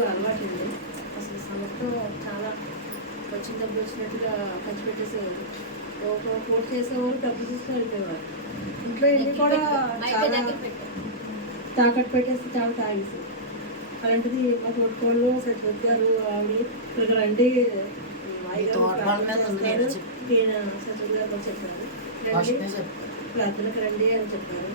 అలవాటు అండి. అసలు సంవత్సరం చాలా వచ్చిన డబ్బులు వచ్చినట్టుగా ఖర్చు పెట్టేసేవారు. ఒక కోట్ చేసేవారు, డబ్బులు తీసుకొని వెళ్ళిపోయేవారు. ఇంట్లో ఇల్లు కూడా చాలా తాకట్టు పెట్టేసి చాలా తాగేసి అలాంటిది మా తోడుకోళ్ళు సత్యవతి గారు ఆవిడ ఇక్కడికి రండి సత్యవతి గారు కూడా చెప్పారు, రండి ప్రార్థనకు రండి అని చెప్పారు.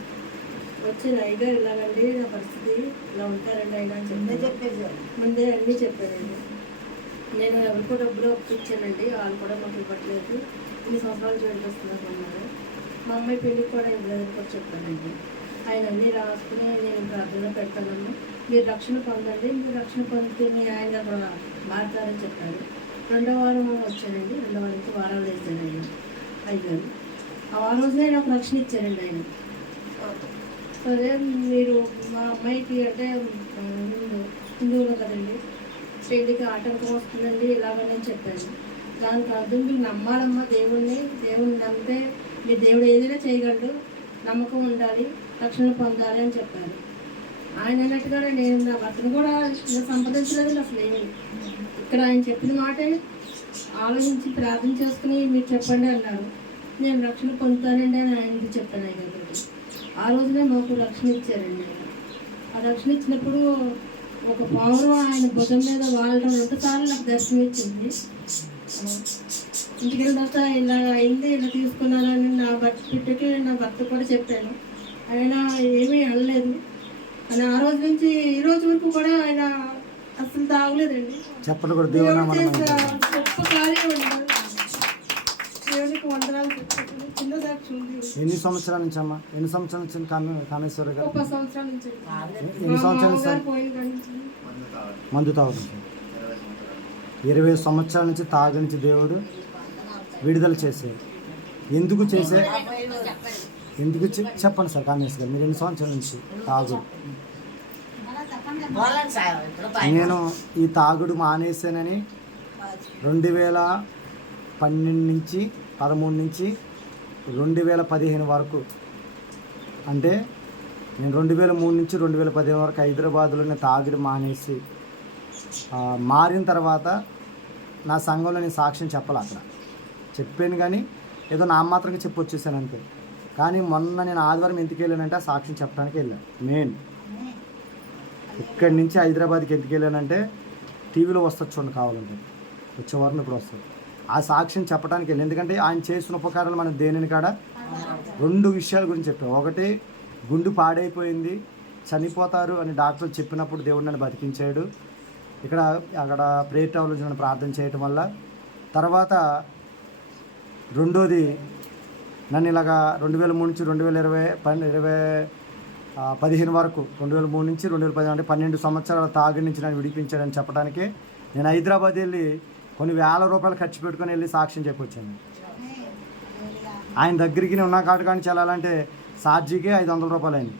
వచ్చి అయ్యగారు ఇలాగండి నా పరిస్థితి ఇలా ఉంటారండి అయినా అని చెప్పారు. ముందే అన్నీ చెప్పారండి. నేను ఎవరికో డబ్బులు ఇచ్చానండి, వాళ్ళు కూడా మాకు ఇవ్వట్లేదు, ఇన్ని సంవత్సరాలు జోలికి వస్తున్నారు అన్నారు. మా అమ్మాయి పెళ్ళికి కూడా బ్రదర్ కూడా చెప్పానండి. ఆయన అన్నీ రాసుకుని నేను ప్రార్థన పెడతానమ్మా, మీరు రక్షణ పొందండి, మీరు రక్షణ పొందుకుని ఆయన కూడా మారుతారని చెప్పారు. రెండో వారం వచ్చానండి, రెండో వారానికి వారాలు వేసానండి అయ్యారు. ఆ రోజునే నాకు రక్షణ ఇచ్చారండి ఆయన. సరే మీరు మా అమ్మాయికి అంటే హిందువులు కదండి, పెళ్ళికి ఆటంకం వస్తుందండి ఇలాగని చెప్పాను. దానికి అర్థం మీరు నమ్మాలమ్మా దేవుణ్ణి, దేవుణ్ణి నమ్మితే మీ దేవుడు ఏదైనా చేయగలడు, నమ్మకం ఉండాలి, రక్షణ పొందాలి అని చెప్పారు. ఆయన అన్నట్టుగానే నేను నా భర్తను కూడా సంప్రదించలేదు అసలు ఏమి. ఇక్కడ ఆయన చెప్పిన మాటే ఆలోచించి ప్రార్థన చేసుకుని మీరు చెప్పండి అన్నారు. నేను రక్షణ పొందుతానండి అని ఆయనకి చెప్పాను. ఆయన దగ్గరికి ఆ రోజునే మాకు రక్షణ ఇచ్చారండి. ఆ రక్షణ ఇచ్చినప్పుడు ఒక పావురం ఆయన భుజం మీద వాళ్ళతో 2 సార్లు నాకు దర్శనం ఇచ్చింది. ఇంటికి వెళ్ళిన తర్వాత ఇలా అయింది, ఇలా తీసుకున్నానని నా బిడ్డకి నా భర్త కూడా చెప్పాను. ఆయన ఏమీ అనలేదు. అని ఆ రోజు నుంచి ఈ రోజు వరకు కూడా ఆయన అసలు తాగలేదండి. చెప్పండి కూడా గొప్ప కార్యం ఉండాలి. దేవునికి వందనాలు చెప్తాను. చిన్న సాక్షి ఉంది. ఎన్ని సంవత్సరాల నుంచి అమ్మా, ఎన్ని సంవత్సరాల నుంచి కామేశ్వర గారు? 10 సంవత్సరాల నుంచి. ఎన్ని సంవత్సరాలు మందు తాగుతుంది? 20 సంవత్సరాల నుంచి తాగనించి దేవుడు విడుదల చేశారు. ఎందుకు చేశారు? ఎందుకు చెప్పండి సార్ కామేశ్వర గారు, మీరు ఎన్ని సంవత్సరాల నుంచి తాగుడు? నేను ఈ తాగుడు మానేశానని 2012 నుంచి 13 నుంచి 2015 వరకు, అంటే నేను 2003 నుంచి 2015 వరకు హైదరాబాద్లో నేను తాగుడు మానేసి మారిన తర్వాత నా సంఘంలో నేను సాక్ష్యం చెప్పాలి. అక్కడ చెప్పాను కానీ ఏదో నా మాత్రంగా చెప్పి వచ్చేసాను అంతే. కానీ మొన్న నేను ఆదివారం ఎందుకు వెళ్ళానంటే ఆ సాక్ష్యం చెప్పడానికి వెళ్ళాను. మెయిన్ ఇక్కడి నుంచి హైదరాబాద్కి ఎందుకు వెళ్ళానంటే టీవీలో వస్తుంది చూడండి, కావాలంటే వచ్చేవారం ఇప్పుడు వస్తుంది. ఆ సాక్ష్యం చెప్పడానికి వెళ్ళి, ఎందుకంటే ఆయన చేసిన ఉపకారాలు మనం దేనిని కాడ 2 విషయాల గురించి చెప్పాం. ఒకటి, గుండు పాడైపోయింది చనిపోతారు అని డాక్టర్ చెప్పినప్పుడు దేవుడు నన్ను బతికించాడు. అక్కడ ప్రేయర్ టవర్లో నన్ను ప్రార్థన చేయటం వల్ల. తర్వాత రెండోది, నన్ను ఇలాగా 2003 నుంచి 2015 వరకు, 2003 నుంచి 2015 అంటే 12 సంవత్సరాల తాగి నుంచి నన్ను విడిపించాడని చెప్పడానికి నేను హైదరాబాద్ వెళ్ళి కొన్ని వేల రూపాయలు ఖర్చు పెట్టుకొని వెళ్ళి సాక్ష్యం చెప్పొచ్చాను. ఆయన దగ్గరికి నేను ఉన్న కాటు కానించి వెళ్ళాలంటే సార్జీకే 500 రూపాయలు అయింది.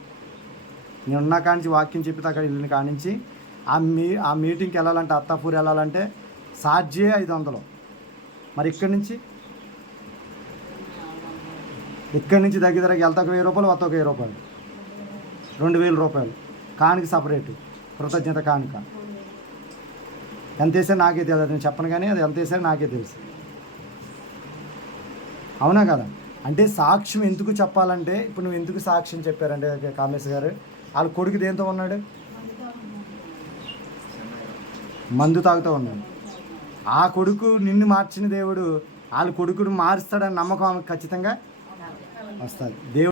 నేను ఉన్న కానించి వాక్యం చెప్పి అక్కడ వెళ్ళిన కానించి ఆ మీటింగ్కి వెళ్ళాలంటే, అత్తాపూర్ వెళ్ళాలంటే సార్జీయే 500. మరి ఇక్కడి నుంచి దగ్గర వెళ్తా 1000 రూపాయలు, వస్తా 1000 రూపాయలు, 2000 రూపాయలు కానుక సపరేటు, కృతజ్ఞత కానుక. ఎంత వేసారు నాకే తెలియదు, నేను చెప్పను కానీ అది ఎంత వేసారు నాకే తెలుసు. అవునా కదా? అంటే సాక్ష్యం ఎందుకు చెప్పాలంటే, ఇప్పుడు నువ్వు ఎందుకు సాక్ష్యం చెప్పారంటే కామేశ్వర గారు, వాళ్ళ కొడుకు దేంతో ఉన్నాడు? మందు తాగుతూ ఉన్నాడు. ఆ కొడుకు నిన్ను మార్చిన దేవుడు వాళ్ళ కొడుకును మారుస్తాడని నమ్మకం ఆమెకు ఖచ్చితంగా వస్తుంది. దేవుడు